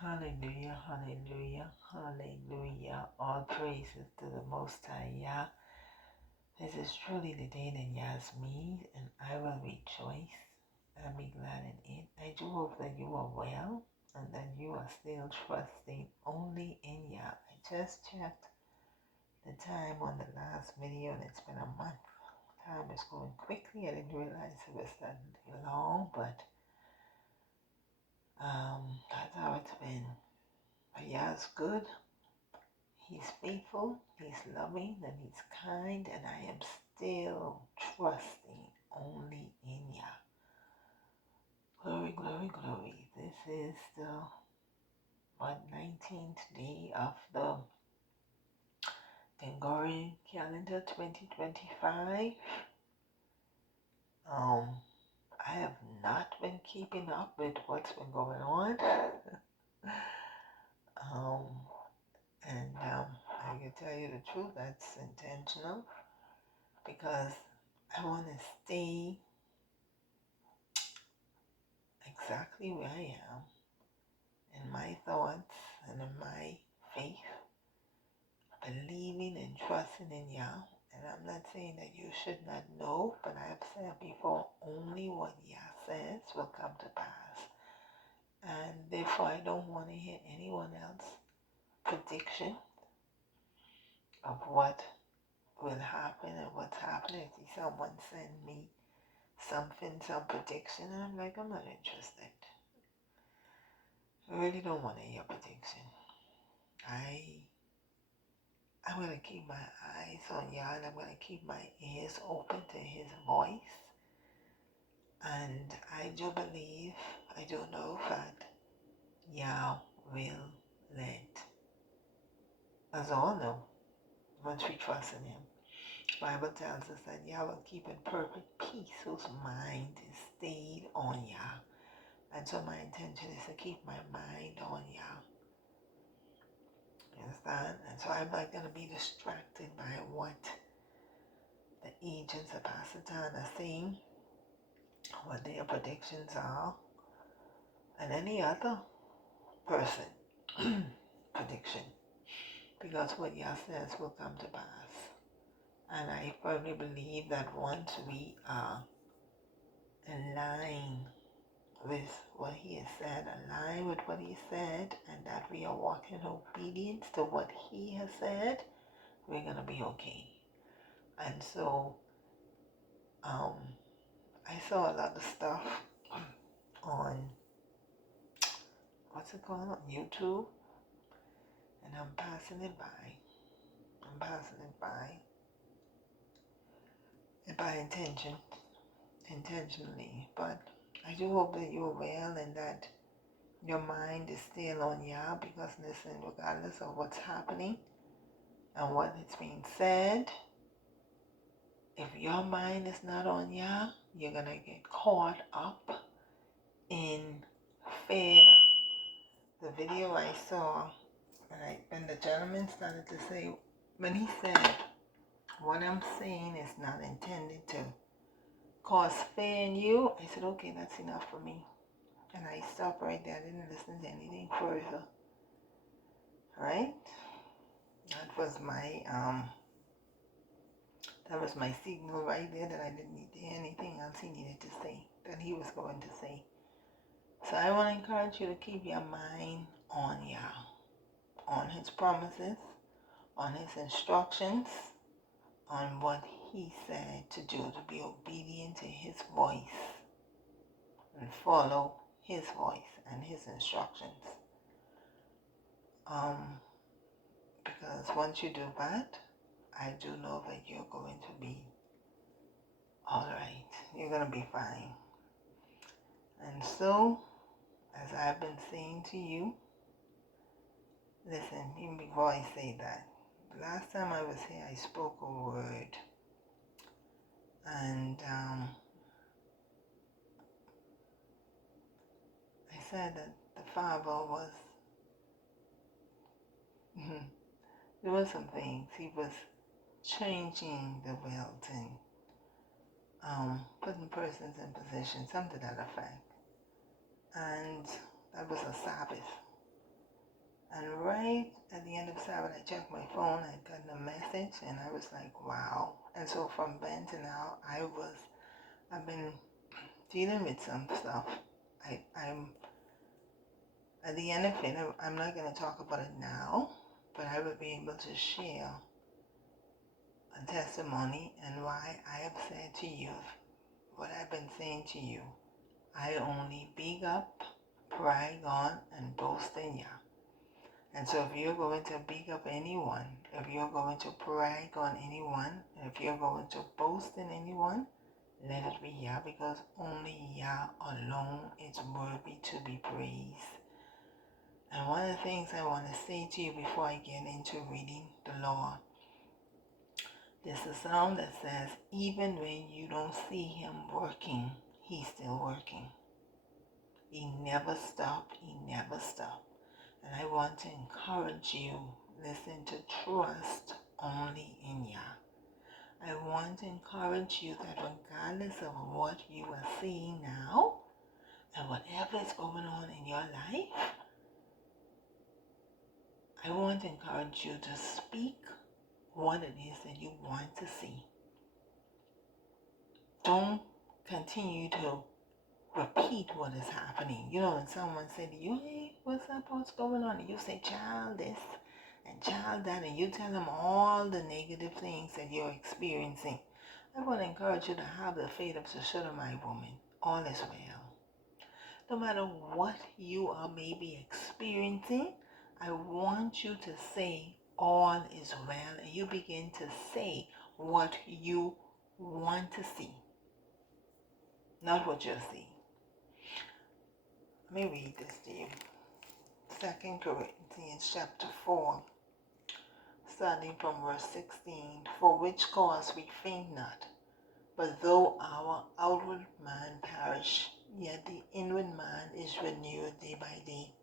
Hallelujah, hallelujah, hallelujah. All praises to the Most High Yah. This is truly the day that Yah has made, and I will rejoice and be glad in it. I do hope that you are well and that you are still trusting only in Yah. I just checked the time on the last video, and it's been a month. Time is going quickly. I didn't realize it was that long, but that's how it's been. But Yah's good. He's faithful, he's loving, and he's kind, and I am still trusting only in Yah. Glory, glory, glory. This is the 19th day of the Gregorian calendar 2025. I have not been keeping up with what's been going on. I can tell you the truth, that's intentional because I want to stay exactly where I am in my thoughts and in my faith, believing and trusting in Yah. And I'm not saying that you should not know, but I have said before, only what Yah says will come to pass. And therefore, I don't want to hear anyone else's prediction of what will happen and what's happening. I see someone send me something, some prediction, and I'm like, I'm not interested. I really don't want to hear prediction. I'm going to keep my eyes on Yah, and I'm going to keep my ears open to His voice. And I do believe, I do know that Yah will let us all know once we trust in Him. The Bible tells us that Yah will keep in perfect peace whose mind is stayed on Yah. And so my intention is to keep my mind on Yah. Understand? And so I'm not going to be distracted by what the agents of Pasatan are saying, what their predictions are, and any other person prediction, because what Yah says will come to pass. And I firmly believe that once we are aligned with what He has said, align with what He said, and that we are walking in obedience to what He has said, we're going to be okay. And so I saw a lot of stuff on, what's it called, on YouTube, and I'm passing it by. I'm passing it by intentionally. But I do hope that you're well and that your mind is still on Yah, because listen, regardless of what's happening and what is being said, if your mind is not on Yah, you're going to get caught up in fear. The video I saw, when the gentleman started to say, when he said, what I'm saying is not intended to cause fear in you, I said, okay, that's enough for me. And I stopped right there. I didn't listen to anything further. Right? That was my signal right there that I didn't need to hear anything else he needed to say, that he was going to say. So I want to encourage you to keep your mind on Yah, on His promises, on His instructions, on what He said to do, to be obedient to His voice and follow His voice and His instructions. Because once you do that, I do know that you're going to be alright. You're going to be fine. And so, as I've been saying to you, listen, even before I say that, the last time I was here, I spoke a word. And I said that the Father was doing some things. He was changing the world and putting persons in position, something to that effect. And that was a Sabbath. And right at the end of Sabbath, I checked my phone. I got a message, and I was like, "Wow!" And so from then to now, I've been dealing with some stuff. I'm at the end of it. I'm not going to talk about it now, but I will be able to share a testimony and why I have said to you what I've been saying to you. I only big up, brag on, and boast in Yah. And so if you're going to big up anyone, if you're going to brag on anyone, if you're going to boast in anyone, let it be Yah, because only Yah alone is worthy to be praised. And one of the things I want to say to you before I get into reading the law, there's a song that says, even when you don't see him working, he's still working. He never stopped. He never stopped. And I want to encourage you, listen, to trust only in Yah. I want to encourage you that regardless of what you are seeing now and whatever is going on in your life, I want to encourage you to speak what it is that you want to see. Don't continue to repeat what is happening. You know, when someone said to you, "Hey, what's up? What's going on?" And you say, "Child this and child that," and you tell them all the negative things that you're experiencing. I want to encourage you to have the faith of the Shunammite woman. All is well. No matter what you are maybe experiencing, I want you to say, all is well, and you begin to say what you want to see, not what you're seeing. Let me read this to you. 2 Corinthians chapter 4, starting from verse 16. For which cause we faint not, but though our outward man perish, yet the inward man is renewed day by day.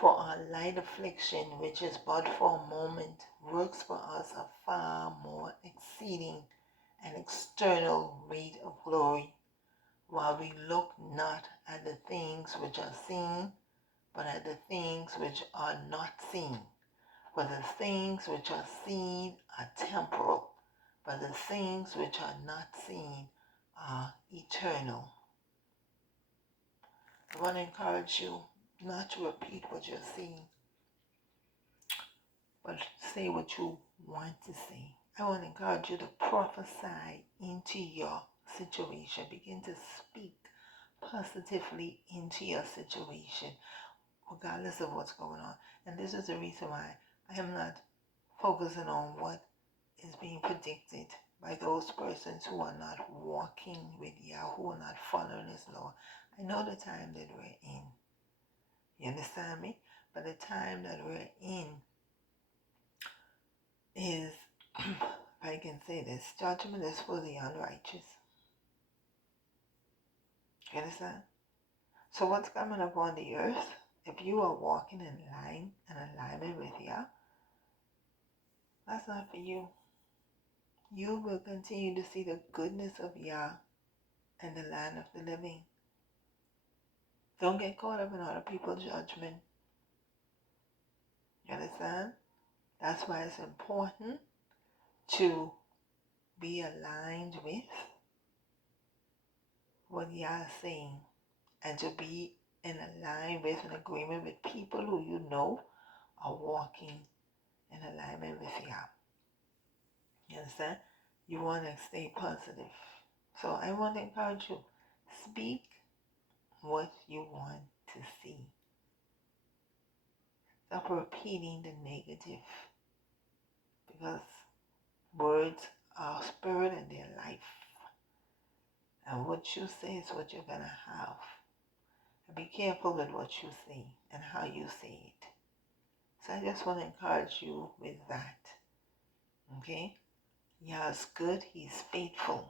For our light affliction, which is but for a moment, works for us a far more exceeding and external weight of glory, while we look not at the things which are seen, but at the things which are not seen. For the things which are seen are temporal, but the things which are not seen are eternal. I want to encourage you not to repeat what you're seeing, but say what you want to say. I want to encourage you to prophesy into your situation. Begin to speak positively into your situation, regardless of what's going on. And this is the reason why I am not focusing on what is being predicted by those persons who are not walking with Yah, who are not following His law. I know the time that we're in. You understand me? But the time that we're in is, if I can say this, judgment is for the unrighteous. You understand? So what's coming upon the earth, if you are walking in line and alignment with Yah, that's not for you. You will continue to see the goodness of Yah in the land of the living. Don't get caught up in other people's judgment. You understand? That's why it's important to be aligned with what Yah is saying, and to be in alignment with an agreement with people who you know are walking in alignment with Yah. You understand? You want to stay positive. So I want to encourage you, speak what you want to see. Stop repeating the negative, because words are spirit and their life. And what you say is what you're going to have. And be careful with what you say and how you say it. So I just want to encourage you with that. Okay? Yah is good, He's faithful,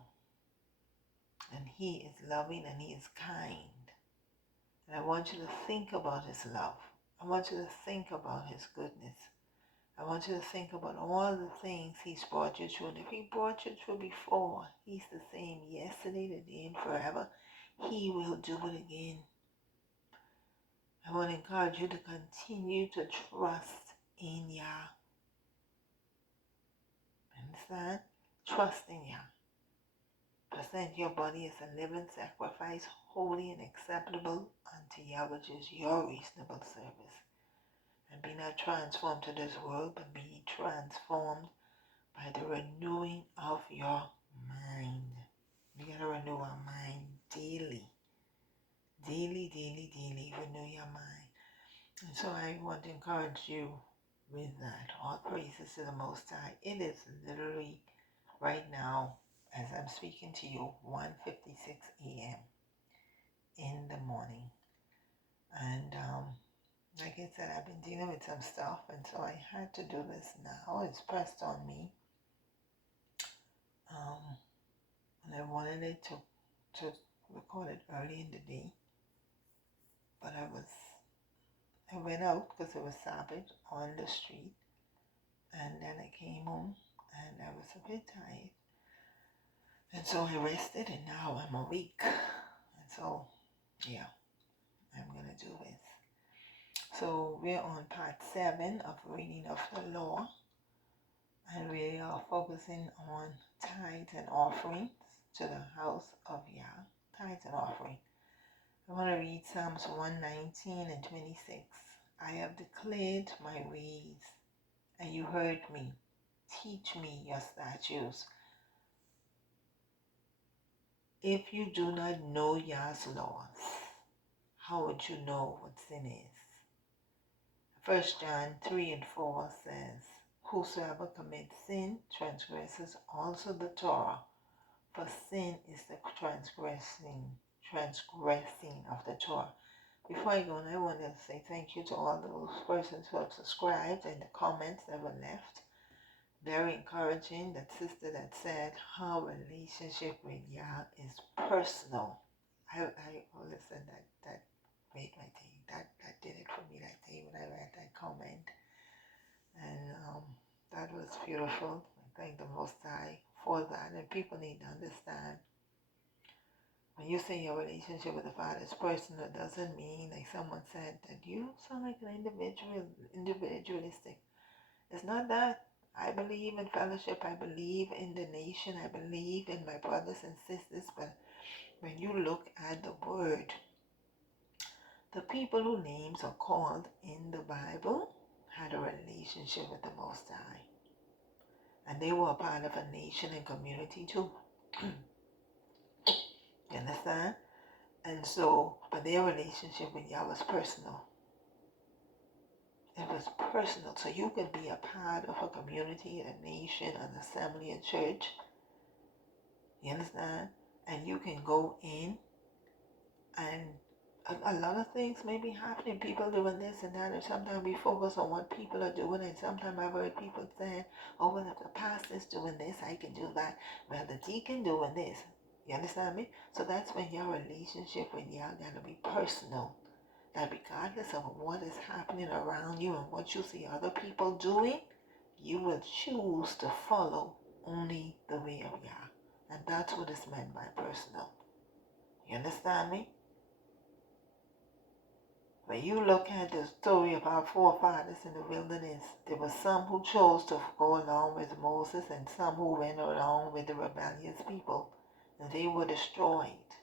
and He is loving, and He is kind. And I want you to think about His love. I want you to think about His goodness. I want you to think about all the things He's brought you through. And if He brought you through before, He's the same yesterday, today, and forever. He will do it again. I want to to encourage you to continue to trust in Yah. Understand? Trust in Yah. Present your body as a living sacrifice, holy and acceptable unto Yah, which is your reasonable service. And be not transformed to this world, but be transformed by the renewing of your mind. We gotta renew our mind daily. Daily, renew your mind. And so I want to encourage you with that. All praises to the Most High. It is literally right now, as I'm speaking to you, 1:56 a.m. in the morning. And like I said, I've been dealing with some stuff, and so I had to do this now. It's pressed on me. And I wanted it to record it early in the day, but I went out because it was Sabbath on the street, and then I came home and I was a bit tired, and so I rested, and now I'm awake, and so yeah, I'm gonna do this. So we're on part 7 of reading of the law, and we are focusing on tithes and offerings to the house of Yah. Tithes and offering. I want to read Psalms 119 and 26. I have declared my ways, and you heard me. Teach me your statutes. If you do not know Yah's laws, how would you know what sin is? 1 John 3 and 4 says, whosoever commits sin transgresses also the Torah, for sin is the transgressing of the Torah. Before I go on, I want to say thank you to all those persons who have subscribed and the comments that were left. Very encouraging. That sister that said her relationship with Yah is personal. Listen, that made my day. That did it for me that day when I read that comment. And that was beautiful. I thank the Most High for that. And people need to understand, when you say your relationship with the Father is personal, it doesn't mean, like someone said, that you sound like an individualistic. It's not that. I believe in fellowship. I believe in the nation. I believe in my brothers and sisters. But when you look at the word, the people whose names are called in the Bible had a relationship with the Most High. And they were a part of a nation and community too. You understand? And so, but their relationship with Yah was personal. It was personal. So you could be a part of a community, a nation, an assembly, a church. You understand? And you can go in, and a lot of things may be happening. People doing this and that, and sometimes we focus on what people are doing, and sometimes I've heard people saying, oh, well, if the pastor's doing this, I can do that. Well, the deacon doing this. You understand me? So that's when your relationship with Yah got to be personal. That regardless of what is happening around you and what you see other people doing, you will choose to follow only the way of Yah. And that's what is meant by personal. You understand me? When you look at the story of our forefathers in the wilderness, there were some who chose to go along with Moses and some who went along with the rebellious people, and they were destroyed.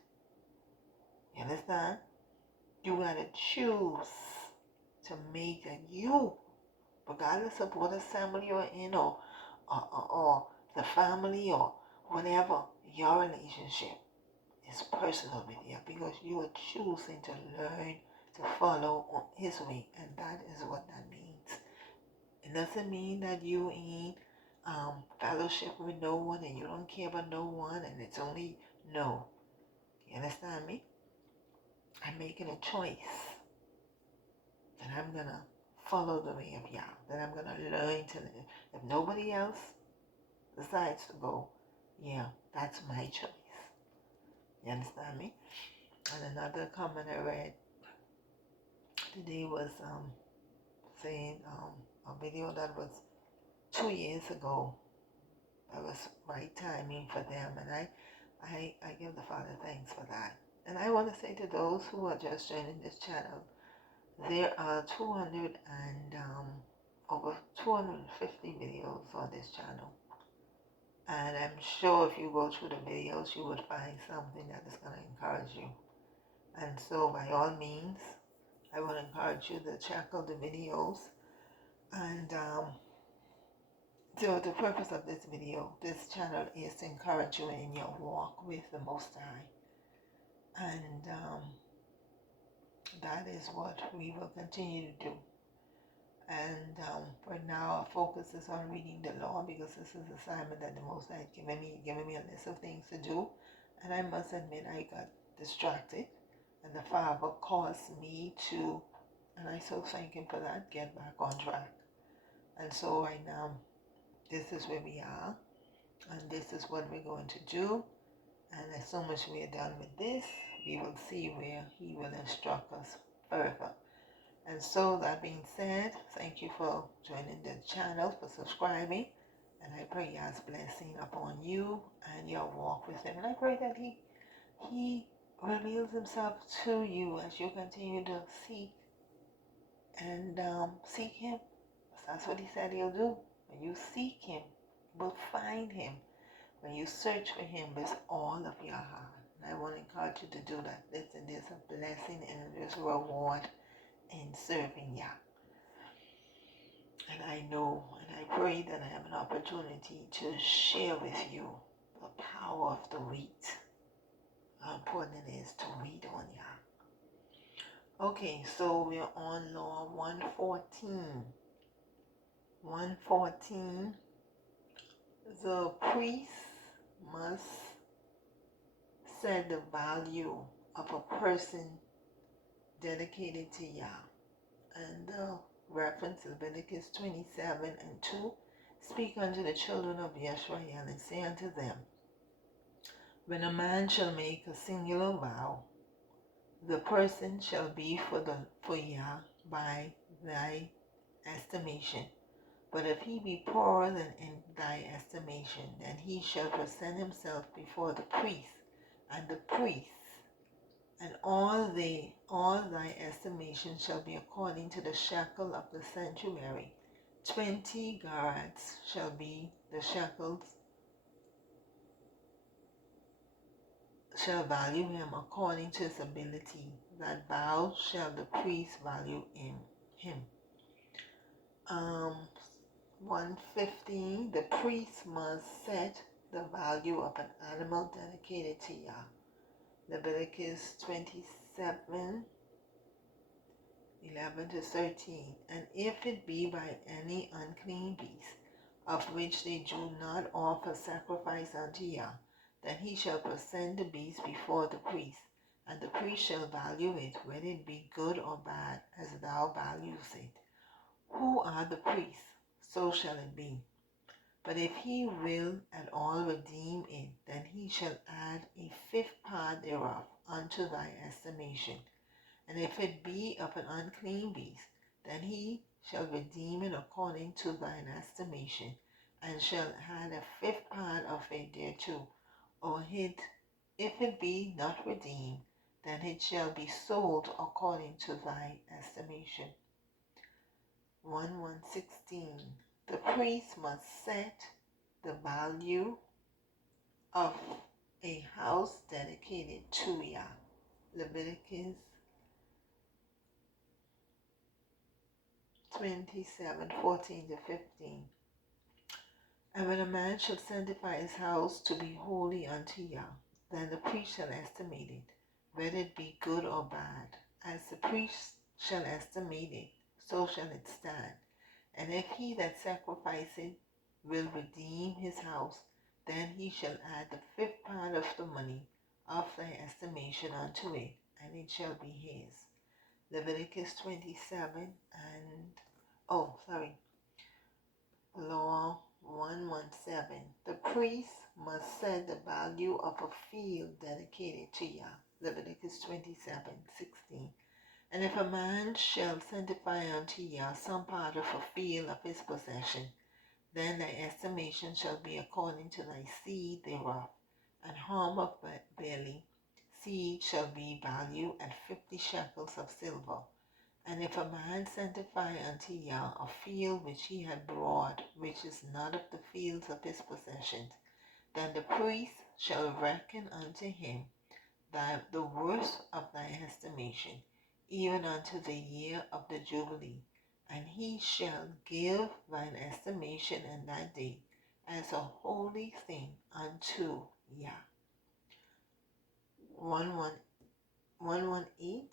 You understand? You gotta choose to make that you, regardless of what assembly you're in, or the family or whatever, your relationship is personal with you, because you are choosing to learn to follow on his way, and that is what that means. It doesn't mean that you ain't fellowship with no one and you don't care about no one and it's only no. You understand me? I'm making a choice that I'm gonna follow the way of Yah, that I'm gonna learn to live. If nobody else decides to go, yeah, that's my choice. You understand me? And another comment I read today was saying a video that was 2 years ago. That was right timing for them, and I give the Father thanks for that. And I want to say to those who are just joining this channel There are over 250 videos on this channel. And I'm sure if you go through the videos, you would find something that is going to encourage you. And so by all means, I would encourage you to check out the videos. And so the purpose of this video, this channel, is to encourage you in your walk with the Most High. And that is what we will continue to do. And for now, our focus is on reading the law, because this is the assignment that the Most High has given me a list of things to do. And I must admit, I got distracted, and the Father caused me to, and I so thank Him for that, get back on track. And so right now, this is where we are, and this is what we're going to do. And as soon as we are done with this, we will see where He will instruct us further. And so that being said, thank you for joining the channel, for subscribing. And I pray God's blessing upon you and your walk with Him. And I pray that He reveals Himself to you as you continue to seek and seek Him. That's what He said He'll do. When you seek Him, you will find Him. When you search for Him with all of your heart. And I want to encourage you to do that. Listen, there's a blessing and there's a reward in serving Yah. And I know and I pray that I have an opportunity to share with you the power of the wheat. How important it is to wait on Yah. Okay, so we're on Law 114. 114. The priest must set the value of a person dedicated to Yah. And the reference Leviticus 27 and 2. Speak unto the children of Yisrael and say unto them, when a man shall make a singular vow, the person shall be for Yah by thy estimation. But if he be poorer than in thy estimation, then he shall present himself before the priest, and the priest, and all thy estimation shall be according to the shekel of the sanctuary. 20 garads shall be the shekels, shall value him according to his ability. That vow shall the priest value in him. 115. The priest must set the value of an animal dedicated to Yah. Leviticus 27, 11 to 13. And if it be by any unclean beast, of which they do not offer sacrifice unto Yah, then he shall present the beast before the priest, and the priest shall value it, whether it be good or bad, as thou valuest it. Who are the priests? So shall it be. But if he will at all redeem it, then he shall add a fifth part thereof unto thy estimation. And if it be of an unclean beast, then he shall redeem it according to thine estimation, and shall add a fifth part of it thereto. Or if it be not redeemed, then it shall be sold according to thy estimation. 1:16. The priest must set the value of a house dedicated to Yah. Leviticus 27:14 to 15. And when a man shall sanctify his house to be holy unto Yah, then the priest shall estimate it, whether it be good or bad. As the priest shall estimate it, so shall it stand. And if he that sacrificeth will redeem his house, then he shall add the fifth part of the money of thy estimation unto it, and it shall be his. Leviticus 27 Law 117. The priest must set the value of a field dedicated to Yah. Leviticus 27:16. And if a man shall sanctify unto Yah some part of a field of his possession, then thy estimation shall be according to thy seed thereof. And halm of barley seed shall be valued at 50 shekels of silver. And if a man sanctify unto Yah a field which he had bought, which is not of the fields of his possessions, then the priest shall reckon unto him the worst of thy estimation, even unto the year of the Jubilee, and he shall give thine estimation in that day as a holy thing unto Yah. 118.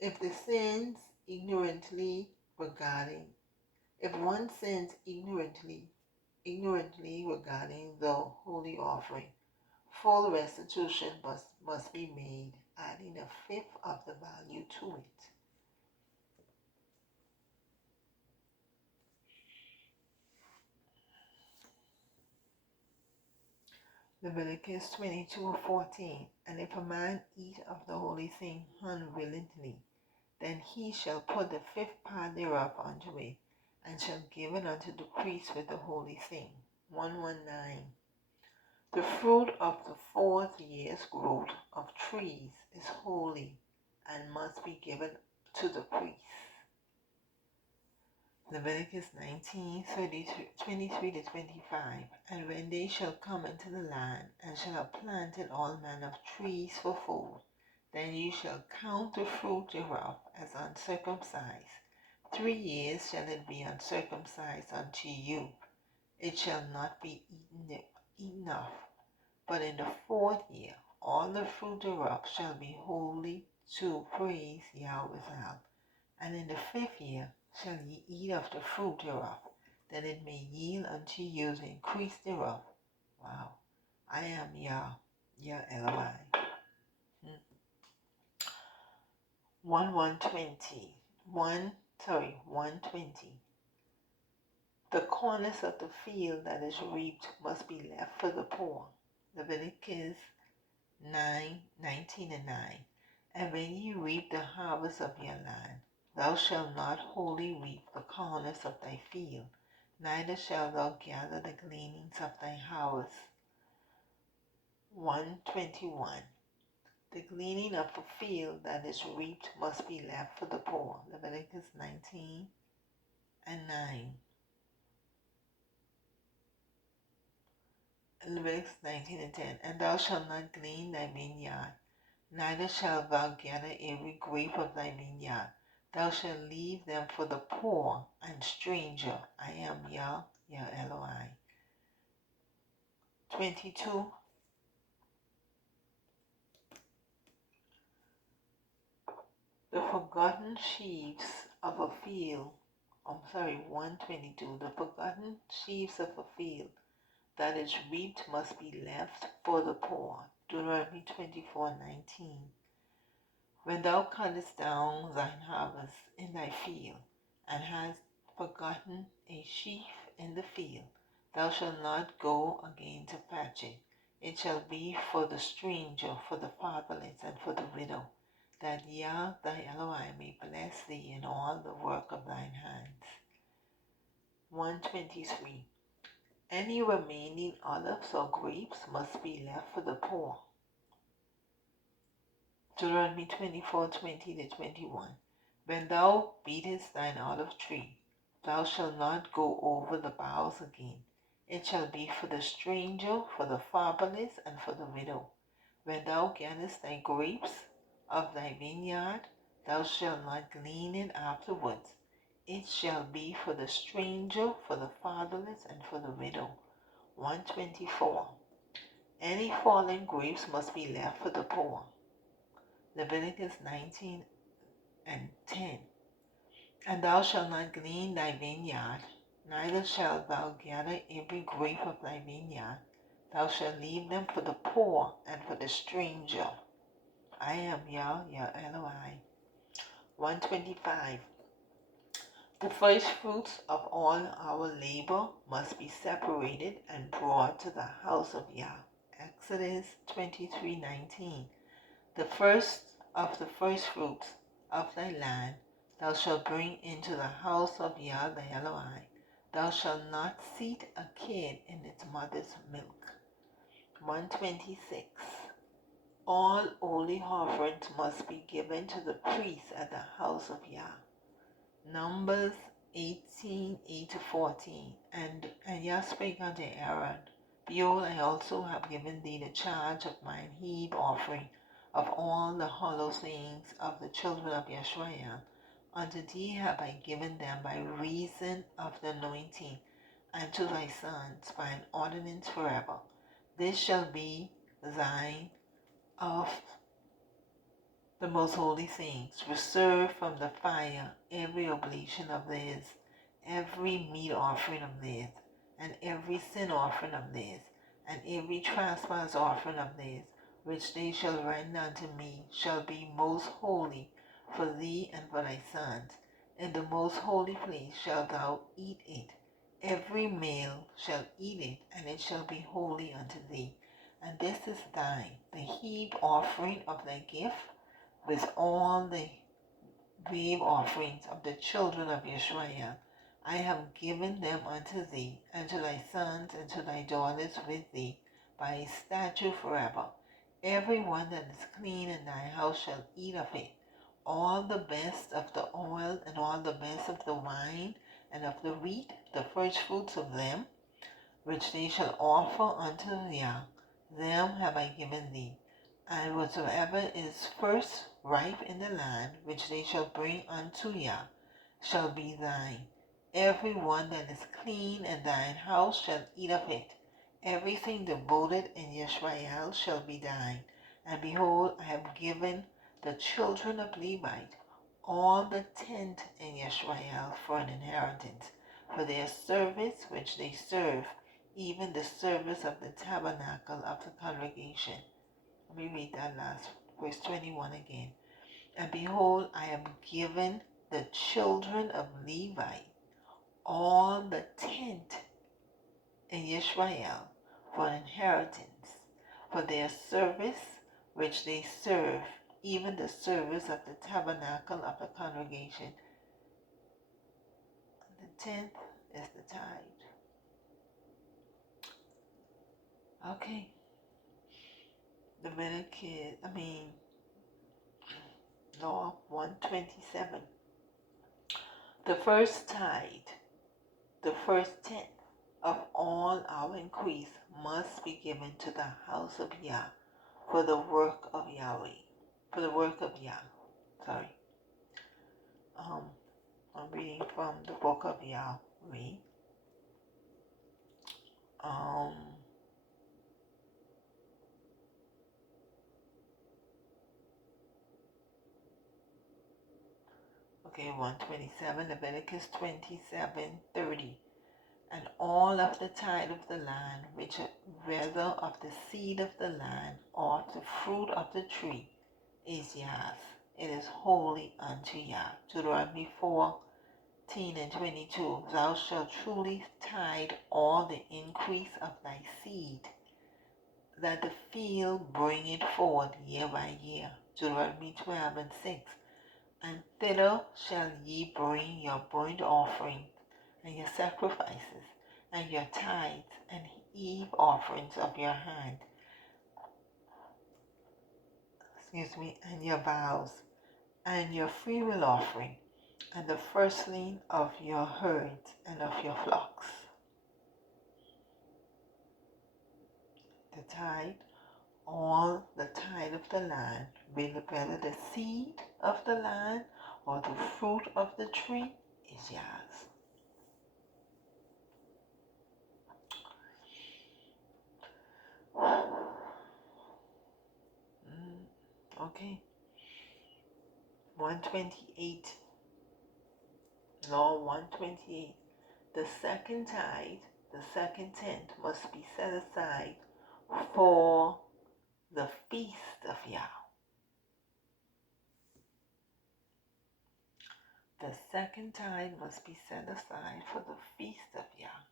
If the sins ignorantly regarding, if one sins ignorantly regarding the holy offering, full restitution must be made, adding a fifth of the value to it. Leviticus 22:14. And if a man eat of the holy thing unwillingly, then he shall put the fifth part thereof unto it, and shall give it unto the priest with the holy thing. 119. The fruit of the 4th year's growth of trees is holy, and must be given to the priest. Leviticus 19:23-25. And when they shall come into the land, and shall have planted all manner of trees for food, then you shall count the fruit thereof as uncircumcised. 3 years shall it be uncircumcised unto you. It shall not be eaten of. But in the 4th year all the fruit thereof shall be holy to praise Yahweh. And in the 5th year shall ye eat of the fruit thereof, that it may yield unto you the increase thereof. Wow. I am Yah Eloi. 120. The corners of the field that is reaped must be left for the poor. Leviticus 19:9. And when ye reap the harvest of your land, thou shalt not wholly reap the corners of thy field, neither shalt thou gather the gleanings of thy house. 121. The gleaning of the field that is reaped must be left for the poor. Leviticus 19:9. Leviticus 19:10. And thou shalt not glean thy vineyard, neither shalt thou gather every grape of thy vineyard. Thou shalt leave them for the poor and stranger. I am Yah Eloi. 22. The forgotten sheaves of a field. 122. The forgotten sheaves of a field that is reaped must be left for the poor. Deuteronomy 24:19. When thou cuttest down thine harvest in thy field, and hast forgotten a sheaf in the field, thou shalt not go again to fetch it. It shall be for the stranger, for the fatherless, and for the widow, that Yah thy Eloi may bless thee in all the work of thine hands. 123. Any remaining olives or grapes must be left for the poor. Deuteronomy 24:20-21. When thou beatest thine olive tree, thou shalt not go over the boughs again. It shall be for the stranger, for the fatherless, and for the widow. When thou gatherest thy grapes of thy vineyard, thou shalt not glean it afterwards. It shall be for the stranger, for the fatherless, and for the widow. 124. Any fallen grapes must be left for the poor. Leviticus 19:10. And thou shalt not glean thy vineyard, neither shalt thou gather every grape of thy vineyard. Thou shalt leave them for the poor and for the stranger. I am Yah Eloi. 125. The first fruits of all our labor must be separated and brought to the house of Yah. Exodus 23:19. The first of the first fruits of thy land thou shalt bring into the house of Yah thy Eloi. Thou shalt not seat a kid in its mother's milk. 126. All holy offerings must be given to the priest at the house of Yah. Numbers 18:8-14. And Yah spake unto Aaron, Behold, I also have given thee the charge of mine heave offering of all the hollow things of the children of Israel. Unto thee have I given them by reason of the anointing, and to thy sons by an ordinance forever. This shall be thine of the most holy things. Reserve from the fire every oblation of theirs, every meat offering of theirs, and every sin offering of theirs, and every trespass offering of theirs, which they shall render unto me, shall be most holy for thee and for thy sons. In the most holy place shalt thou eat it. Every male shall eat it, and it shall be holy unto thee. And this is thine, the heave offering of thy gift, with all the grave offerings of the children of Israel. I have given them unto thee, and to thy sons, and to thy daughters with thee, by a statute forever. Every one that is clean in thy house shall eat of it. All the best of the oil, and all the best of the wine, and of the wheat, the first fruits of them, which they shall offer unto Yah, them have I given thee. And whatsoever is first ripe in the land, which they shall bring unto Yah, shall be thine. Every one that is clean in thine house shall eat of it. Everything devoted in Israel shall be thine. And behold, I have given the children of Levite all the tent in Israel for an inheritance, for their service which they serve, even the service of the tabernacle of the congregation. Let me read that last verse 21 again. And behold, I have given the children of Levi all the tent in Israel for an inheritance, for their service which they serve, even the service of the tabernacle of the congregation. The tenth is the tithe. Okay. Law 127. The first tithe, the first tenth of all our increase must be given to the house of Yah for the work of Yahweh. For the work of Yah. Sorry. I'm reading from the book of Yahweh. Okay, 127, Leviticus 27:30. And all of the tithe of the land, which whether of the seed of the land or of the fruit of the tree, is Yah's. It is holy unto Yah. Deuteronomy 14:22. Thou shalt truly tithe all the increase of thy seed, that the field bring it forth year by year. Deuteronomy 12:6. And thither shall ye bring your burnt offerings, and your sacrifices, and your tithes, and heave offerings of your hand, and your vows, and your freewill offering, and the firstling of your herds and of your flocks. The tithe, all the tithe of the land, whether the seed of the land or the fruit of the tree, is yours. Okay. 128. Law 128. The second tithe, the second tenth, must be set aside for the feast of Yah. The second tithe must be set aside for the feast of Yah.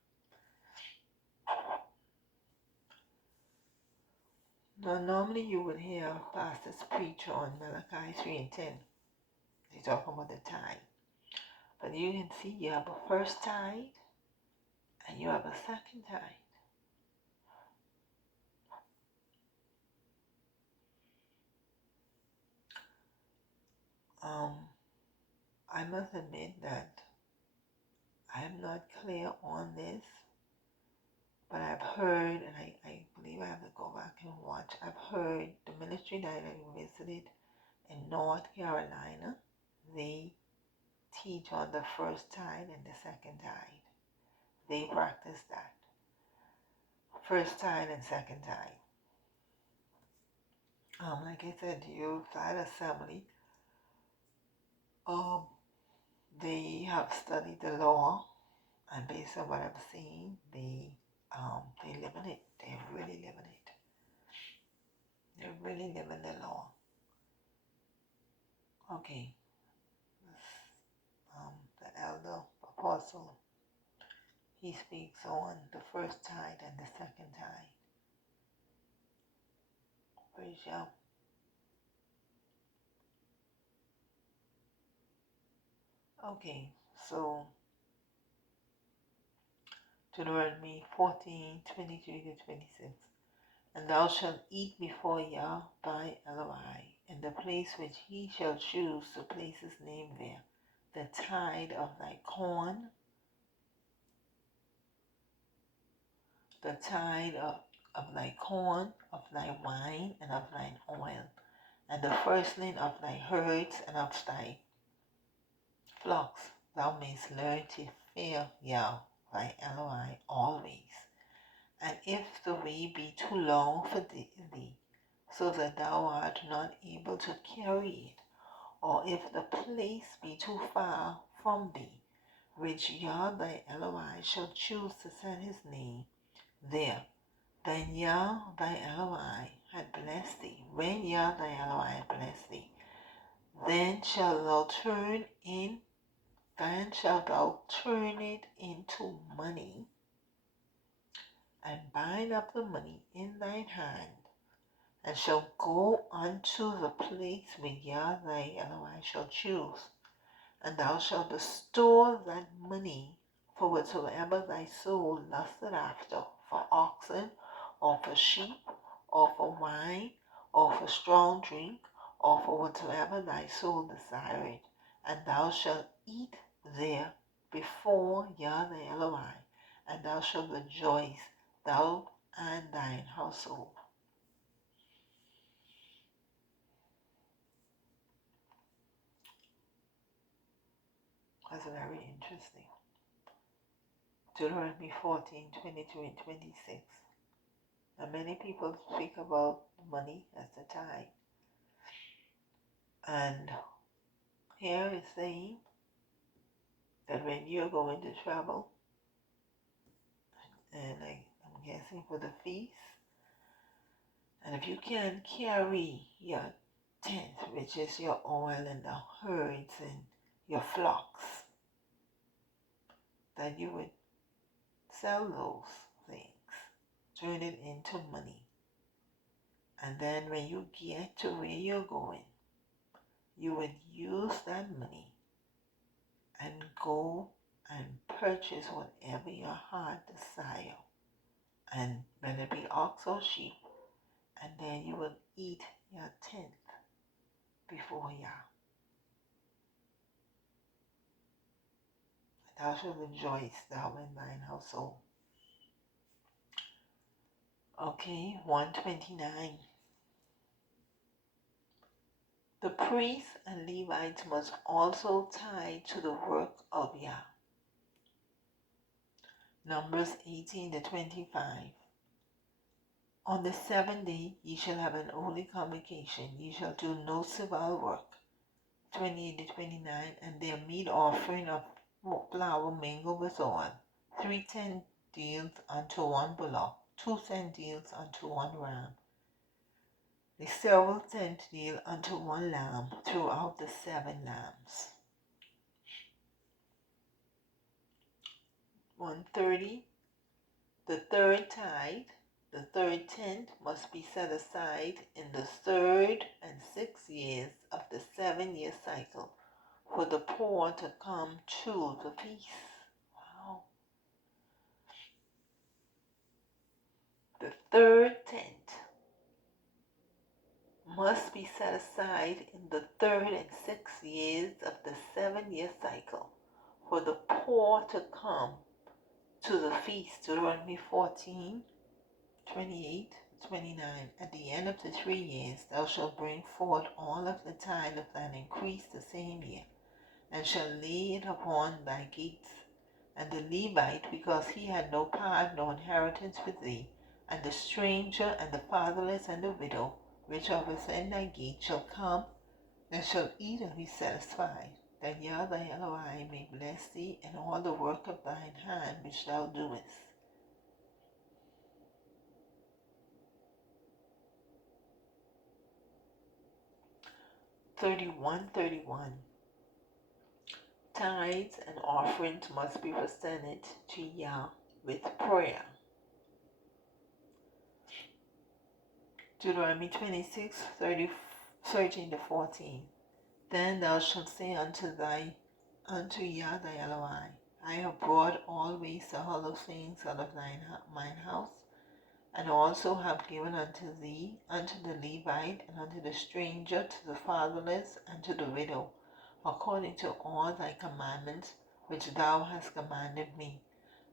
Now, normally you would hear pastors preach on Malachi 3:10. They talk about the tithe. But you can see you have a first tithe and you have a second tithe. I must admit that I'm not clear on this, but I've heard, and I believe I have to go back and watch, I've heard the ministry that I visited in North Carolina, they teach on the first tithe and the second tithe. They practice that. First tithe and second tithe. Like I said, Youthside Assembly, they have studied the law, and based on what I've seen, they live in it. They really live in it. They really live in the law. Okay. The elder apostle, he speaks on the first tithe and the second tithe. Praise Yah. Okay, so Deuteronomy 14:23-26. And thou shalt eat before Yah thy Eloi in the place which he shall choose to place his name there, the tithe of thy corn, the tithe of thy corn, of thy wine, and of thine oil, and the firstling of thy herds and of thy flocks. Thou mayst learn to fear Yah thy Eloi always. And if the way be too long for thee, so that thou art not able to carry it, or if the place be too far from thee, which Yah thy Eloi shall choose to set his name there, then Yah thy Eloi had blessed thee. When Yah thy Eloi had blessed thee, then shalt thou turn it into money, and bind up the money in thine hand, and shall go unto the place where Yah thy Eloi shall choose, and thou shalt bestow that money for whatsoever thy soul lusted after, for oxen, or for sheep, or for wine, or for strong drink, or for whatsoever thy soul desired, and thou shalt eat there before Yah thy Eloi, and thou shalt rejoice, thou and thine household. That's very interesting. Deuteronomy 14:22 and 26. Now many people speak about money as the tithe. And here is saying that when you're going to travel, and I'm guessing for the feast, and if you can carry your tenth, which is your oil and the herds and your flocks, that you would sell those things, turn it into money. And then when you get to where you're going, you would use that money and go and purchase whatever your heart desire, and whether it be ox or sheep, and then you will eat your tenth before Yah. Thou shalt rejoice, thou and thine household. Okay, 129. The priests and Levites must also tithe to the work of Yah. Numbers 18:25. On the seventh day ye shall have an holy convocation. Ye shall do no civil work. 28:29. And their meat offering of flour mingled with oil. 3 10 deals unto one bullock. 2 cent deals unto one ram. The several cent deal unto one lamb throughout the 7 lambs. 130. The third tithe, the third tenth, must be set aside in the 3rd and 6th years of the 7-year cycle for the poor to come to the feast. Wow. The third tenth must be set aside in the 3rd and 6th years of the 7-year cycle for the poor to come to the feast. Deuteronomy 14, 28, 29. At the end of the 3 years thou shalt bring forth all of the tithe of thine increase the same year, and shall lay it upon thy gates. And the Levite, because he had no part nor inheritance with thee, and the stranger, and the fatherless, and the widow, which are within thy gate, shall come, and shall eat and be satisfied, that Yah thy Elohim may bless thee in all the work of thine hand which thou doest. 31:31. Tithes and offerings must be presented to Yah with prayer. Deuteronomy 26, 13 to 14. Then thou shalt say unto Yah thy Elohim, I have brought always the hollow things out of mine house, and also have given unto thee, unto the Levite, and unto the stranger, to the fatherless, and to the widow, according to all thy commandments which thou hast commanded me.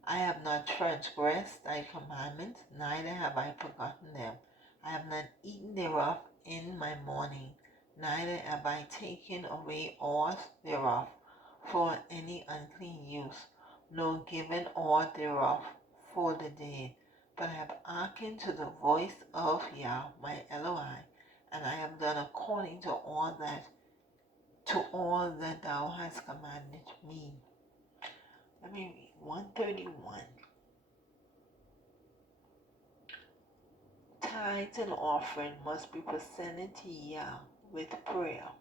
I have not transgressed thy commandments, neither have I forgotten them. I have not eaten thereof in my mourning, neither have I taken away aught thereof for any unclean use, nor given aught thereof for the dead, but I have hearkened to the voice of Yah my Elohim, and I have done according to all that thou hast commanded me. Let me read 131. Tithes and offering must be presented to Yah with prayer.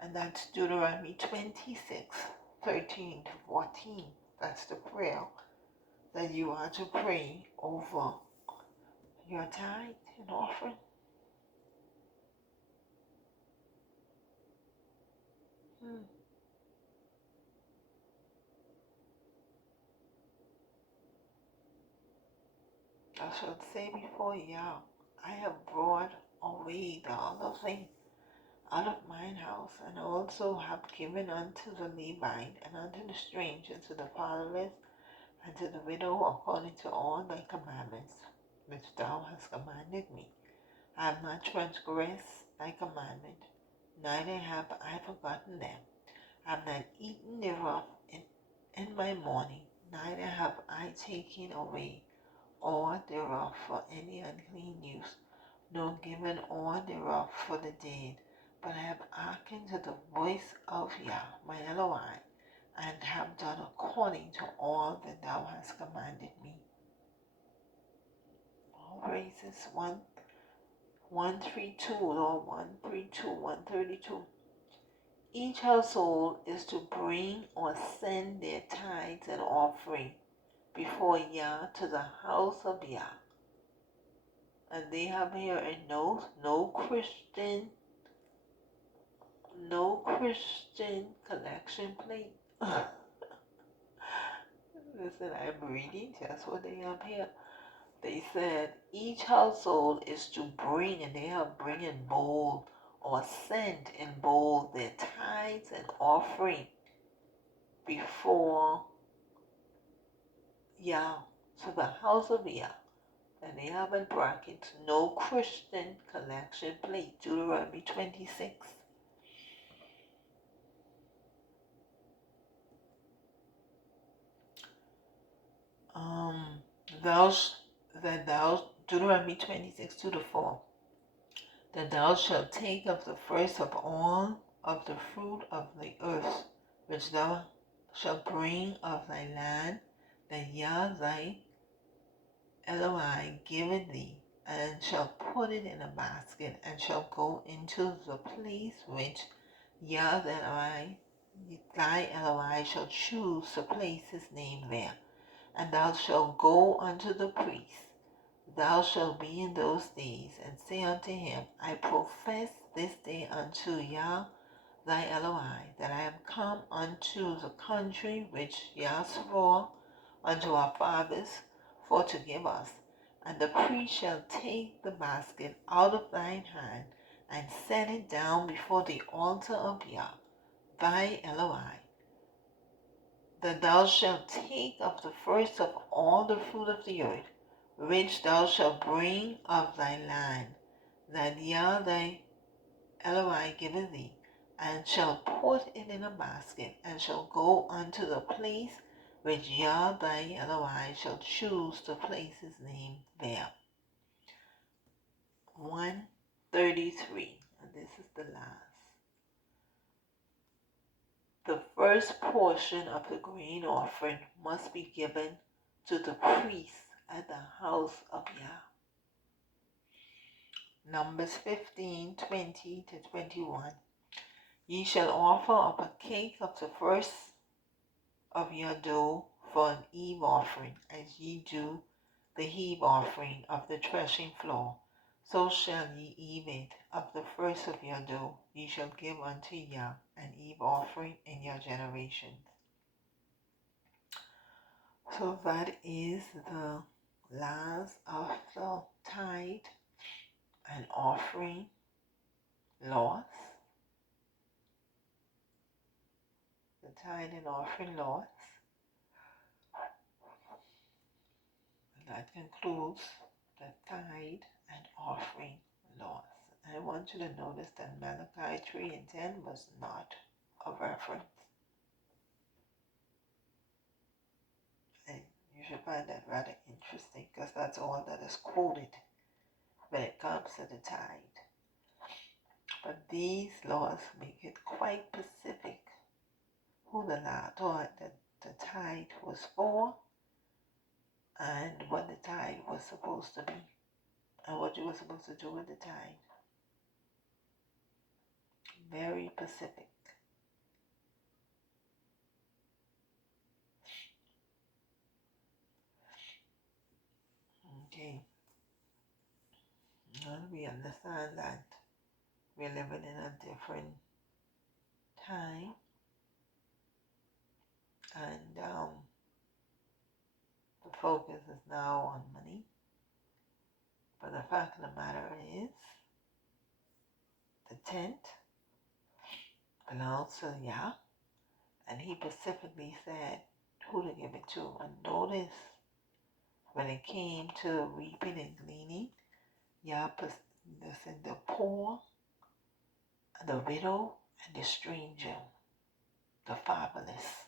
And that's Deuteronomy 26, 13 to 14. That's the prayer that you are to pray over your tithe and offering. Thou shalt say before Yah, I have brought away the other thing out of mine house, and also have given unto the Levite, and unto the stranger, to the fatherless, and to the widow, according to all thy commandments which thou hast commanded me. I have not transgressed thy commandment, neither have I forgotten them. I have not eaten thereof in my mourning, neither have I taken away aught thereof for any unclean use, nor given aught thereof for the dead, but I have hearkened to the voice of Yah my Elohim, and have done according to all that thou hast commanded me. All praises. 132, Lord, 132, 132. Each household is to bring or send their tithes and offering before Yah to the house of Yah. And they have here a note, no Christian collection plate. Listen, I'm reading just what they have here. They said each household is to bring, and they have bring in bold or send in bold their tithes and offering before Yah, to the house of Yah. And they have in brackets, no Christian collection plate, Deuteronomy 26. Deuteronomy 26, 2 to 4. That thou shalt take of the first of all of the fruit of the earth, which thou shalt bring of thy land, that Yah thy Elohim giveth thee, and shalt put it in a basket, and shalt go into the place which Yah thy Elohim shall choose to place his name there. And thou shalt go unto the priest. Thou shalt be in those days, and say unto him, I profess this day unto Yah thy Elohim, that I am come unto the country which Yah swore unto our fathers for to give us. And the priest shall take the basket out of thine hand, and set it down before the altar of Yah, thy Eloi, that thou shalt take of the first of all the fruit of the earth, which thou shalt bring of thy land, that Yah thy Eloi giveth thee, and shalt put it in a basket, and shalt go unto the place which Yah thy Eloi shall choose to place his name there. 133, and this is the last. The first portion of the grain offering must be given to the priest at the house of Yah. Numbers 15:20-21. Ye shall offer up a cake of the first of your dough for an eve offering, as ye do the heave offering of the threshing floor. So shall ye eat it of the first of your dough. Ye shall give unto Yah an eve offering in your generations. So that is the last of the tithe and offering laws. The tithe and offering laws. And that concludes the tithe and offering laws. I want you to notice that Malachi 3:10 was not a reference. And you should find that rather interesting because that's all that is quoted when it comes to the tithe. But these laws make it quite specific who the tithe was for and what the tithe was supposed to be and what you were supposed to do with the tithe. Very specific. Okay. Now we understand that we're living in a different time, and the focus is now on money. But the fact of the matter is, the tenth belongs to Yah, and he specifically said who to give it to. And notice when it came to reaping and gleaning, Yah said the poor, the widow, and the stranger, the fatherless.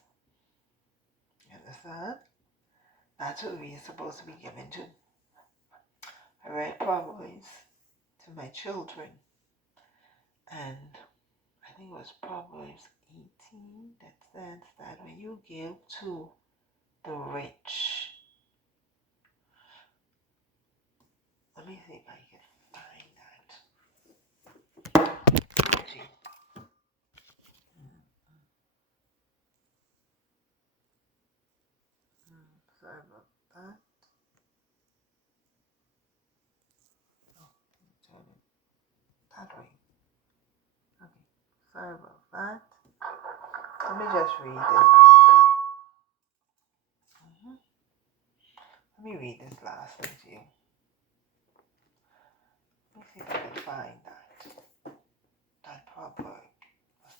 You understand? That's what we're supposed to be given to. I read Proverbs to my children, and I think it was Proverbs 18 that says that when you give to the rich, let me see if I can find that. Sorry about that. Oh, turn it that way. Okay, sorry about that. Let me just read this. Let me read this last one to you. Let me see if I can find that proverb.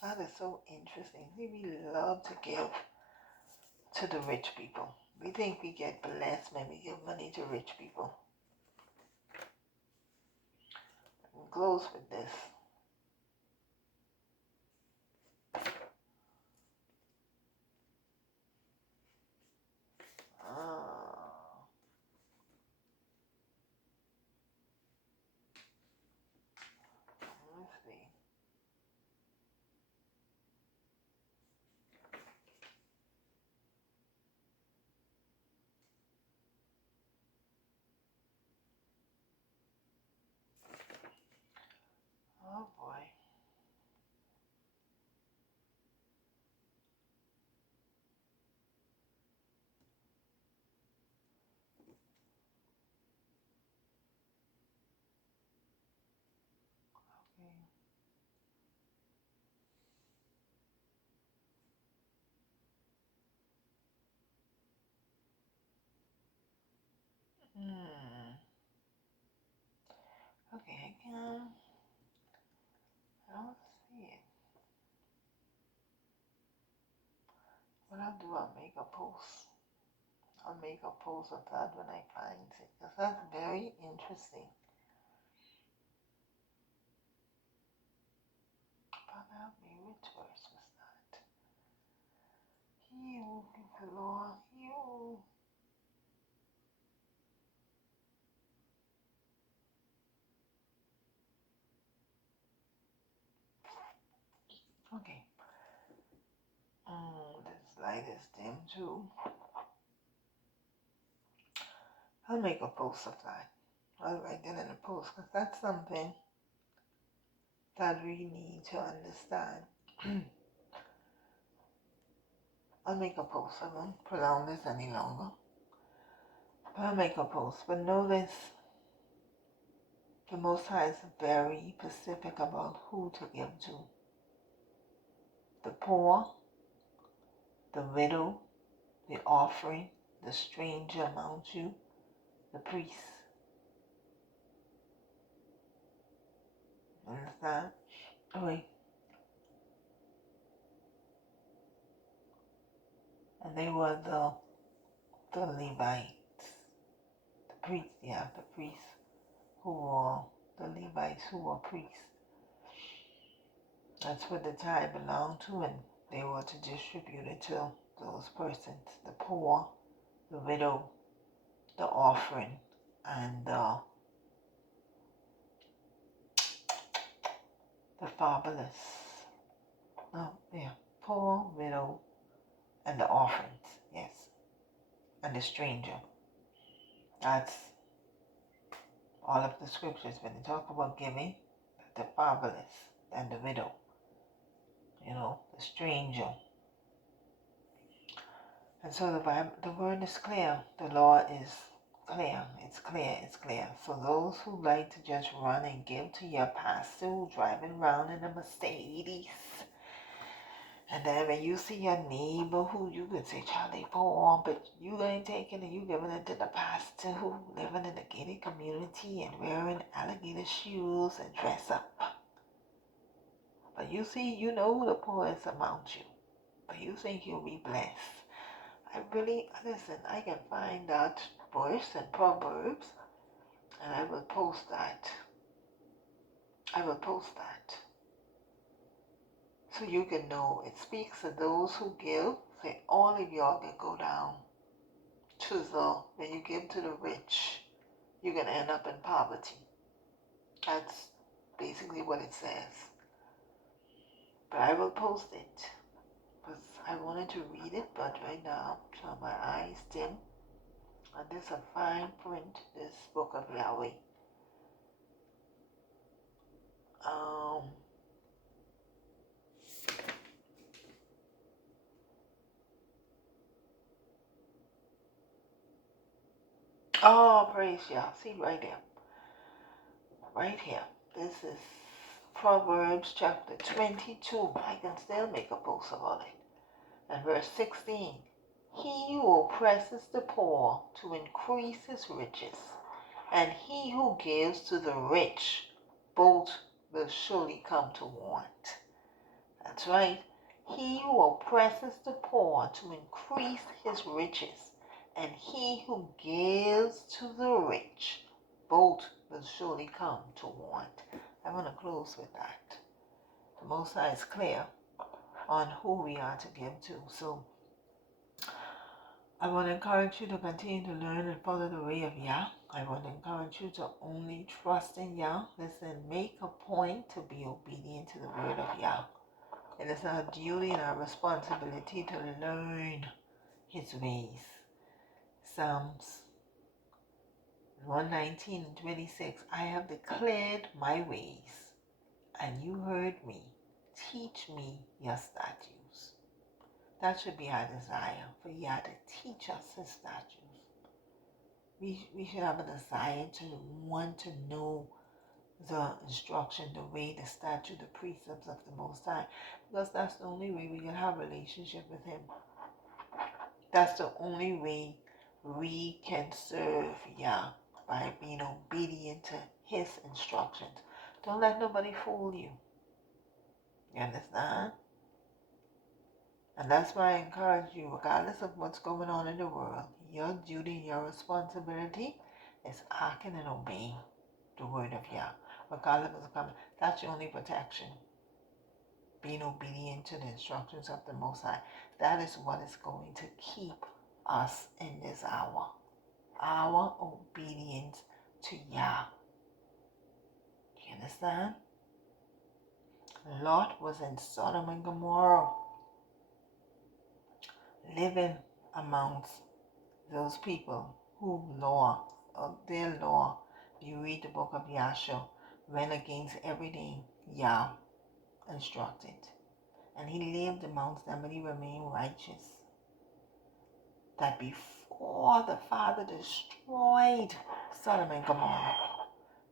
That is so interesting. We love to give to the rich people. We think we get blessed when we give money to rich people. We'll close with this. Let's see. What I'll do, I'll make a post. I'll make a post of that when I find it, because that's very interesting. Father, help me, which verse was that? You, Lord, you. Okay. This light is dim too. I'll make a post of that. I'll write it in a post, because that's something that we need to understand. I'll make a post. I won't prolong this any longer. But I'll make a post. But notice the Most High is very specific about who to give to. The poor, the widow, the offering, the stranger among you, the priest. Understand? Oh, wait. And they were the Levites. The priests, the priests who were the Levites who were priests. That's what the tithe belonged to, and they were to distribute it to those persons, the poor, the widow, the offering, and the fatherless. No, poor, widow, and the orphans, yes, and the stranger. That's all of the scriptures when they talk about giving, the fatherless and the widow, the stranger. And so the word is clear. The law is clear. It's clear. It's clear. So those who like to just run and give to your pastor driving around in a Mercedes, and then when you see your neighbor who you could say, Charlie, poor, but you ain't taking it, you giving it to the pastor who living in a gated community and wearing alligator shoes and dress up. But you see, you know the poor is among you. But you think you'll be blessed. Listen, I can find that verse in Proverbs, and I will post that. So you can know. It speaks to those who give. Say, all of y'all can go down to when you give to the rich, you're going to end up in poverty. That's basically what it says. But I will post it, because I wanted to read it, but right now, so my eyes dim. And this is a fine print, this book of Yahweh. Oh, praise Yah. See right there. Right here. This is Proverbs chapter 22. I can still make a post about it. And verse 16. He who oppresses the poor to increase his riches, and he who gives to the rich, both will surely come to want. That's right. He who oppresses the poor to increase his riches, and he who gives to the rich, both will surely come to want. I want to close with that. The Most High is clear on who we are to give to. So I want to encourage you to continue to learn and follow the way of Yah. I want to encourage you to only trust in Yah. Listen, make a point to be obedient to the word of Yah. It is our duty and our responsibility to learn his ways. Psalms 119 and 26. I have declared my ways, and you heard me. Teach me your statutes. That should be our desire, for Yah to teach us his statutes. We should have a desire to want to know the instruction, the way, the statute, the precepts of the Most High, because that's the only way we can have a relationship with him. That's the only way we can serve Yah, by being obedient to his instructions. Don't let nobody fool you. You understand? And that's why I encourage you, regardless of what's going on in the world, your duty, your responsibility is hearken and obey the word of Yah. Regardless of what's coming, that's your only protection. Being obedient to the instructions of the Most High. That is what is going to keep us in this hour. Our obedience to Yah. Do you understand? Lot was in Sodom and Gomorrah, living amongst those people who their law, you read the book of Yahshua, went against everything Yah instructed. And he lived amongst them, and he remained righteous. That before the Father destroyed Sodom and Gomorrah,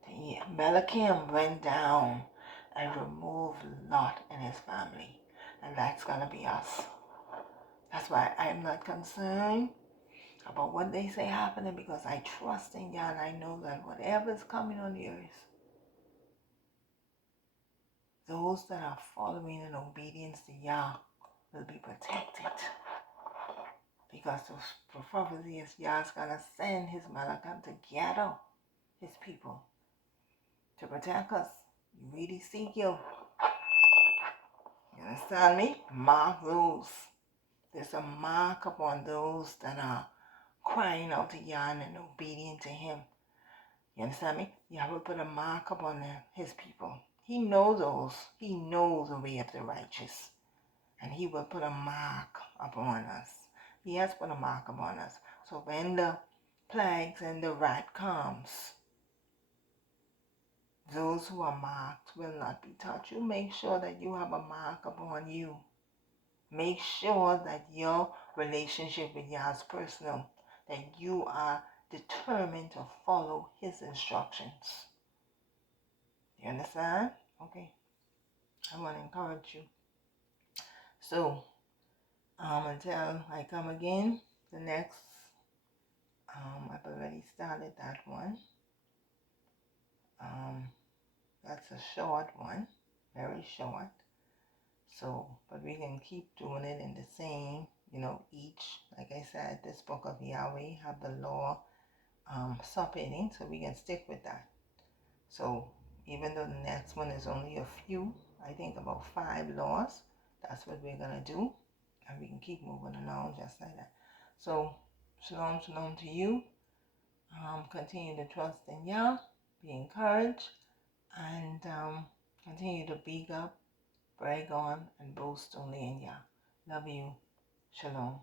the Melachim went down and removed Lot and his family. And that's going to be us. That's why I'm not concerned about what they say happening, because I trust in Yah, and I know that whatever is coming on the earth, those that are following in obedience to Yah will be protected. Because the prophecy is Yah's going to send his Malachim to gather his people to protect us. You read Ezekiel. You understand me? Mark those. There's a mark upon those that are crying out to Yah and obedient to him. You understand me? Yah will put a mark upon his people. He knows those. He knows the way of the righteous. And he will put a mark upon us. He has put a mark upon us. So when the plagues and the wrath comes, those who are marked will not be touched. You make sure that you have a mark upon you. Make sure that your relationship with Yah is personal, that you are determined to follow his instructions. You understand? Okay. I want to encourage you. So, until I come again, the next, I've already started that one. That's a short one, very short. So, but we can keep doing it in the same, each, like I said, this book of Yahweh have the law subheading, so we can stick with that. So, even though the next one is only a few, I think about 5 laws, that's what we're going to do, and we can keep moving along just like that. So, shalom, shalom to you. Continue to trust in Yah, be encouraged, and continue to big up, brag on, and boast only in Yah. Love you. Shalom.